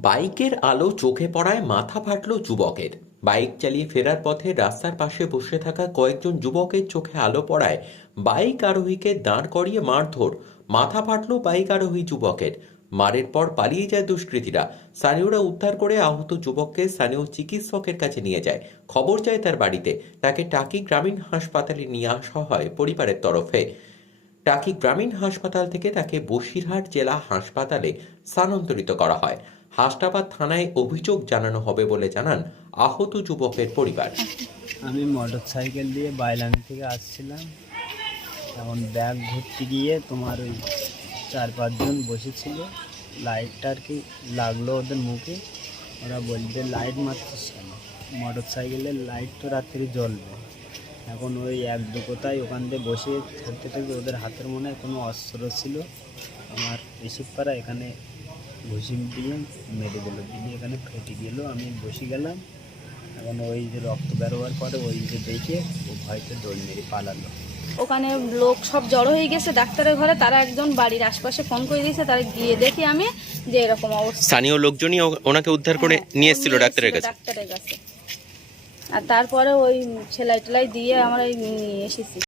বাইকের আলো চোখে পড়ায় মাথা ফাটল যুবকের। বাইক চালিয়ে ফেরার পথে রাস্তার পাশে বসে থাকা কয়েকজন যুবকের চোখে আলো পড়ায় বাইক আরোহীকে দাঁড় করিয়ে মারধর। মাথা ফাটল বাইক আরোহী যুবকের। মারের পর পালিয়ে যায় দুষ্কৃতীরা। স্থানীয়রা উদ্ধার করে আহত যুবককে স্থানীয় চিকিৎসকের কাছে নিয়ে যায়। খবর যায় তার বাড়িতে। তাকে টাকি গ্রামীণ হাসপাতালে নিয়ে আসা হয় পরিবারের তরফে। টাকি গ্রামীণ হাসপাতাল থেকে তাকে বসিরহাট জেলা হাসপাতালে স্থানান্তরিত করা হয়। হাসনাবাদ থানায় অভিযোগ জানানো হবে বলে জানান আহত যুবকের পরিবার। আমি মোটর সাইকেল দিয়ে বাইলান থেকে আসছিলাম। এখন ব্যাগ ঘুরতে গিয়ে তোমার ওই চার পাঁচজন বসেছিল। লাইটটা আর কি লাগল ওদের মুখে। ওরা বলবে, লাইট কেন? মোটর সাইকেলের লাইট তো রাত্রি জ্বলবে। এখন ওই এক দু কোথায় ওখান থেকে বসে থাকতে থাকতে ওদের হাতের মনে কোনো অস্ত্র ছিল। আমার এসব পাড়া এখানে ঘুষি দিয়ে মেরে দিল। দিয়ে এখানে ফেটে গেল আমি বসে গেলাম। এখন ওই যে রক্ত বেরোবার পরে ওই যে দেখে ও ভয়তে দোল মেরে পালালো। ওখানে লোক সব জড়ো হয়ে গেছে ডাক্তারের ঘরে তারা একজন বাড়ির আশপাশে ফোন করে দিয়েছে তারা গিয়ে দেখি আমি যে এরকম অবস্থা। স্থানীয় লোকজনই ওনাকে উদ্ধার করে হ্যাঁ, ও নিয়ে এসেছিল ডাক্তারের কাছে। ডাক্তারের কাছে। আর তারপরে ওই সেলাই টেলাই দিয়ে আমরা নিয়ে এসেছি।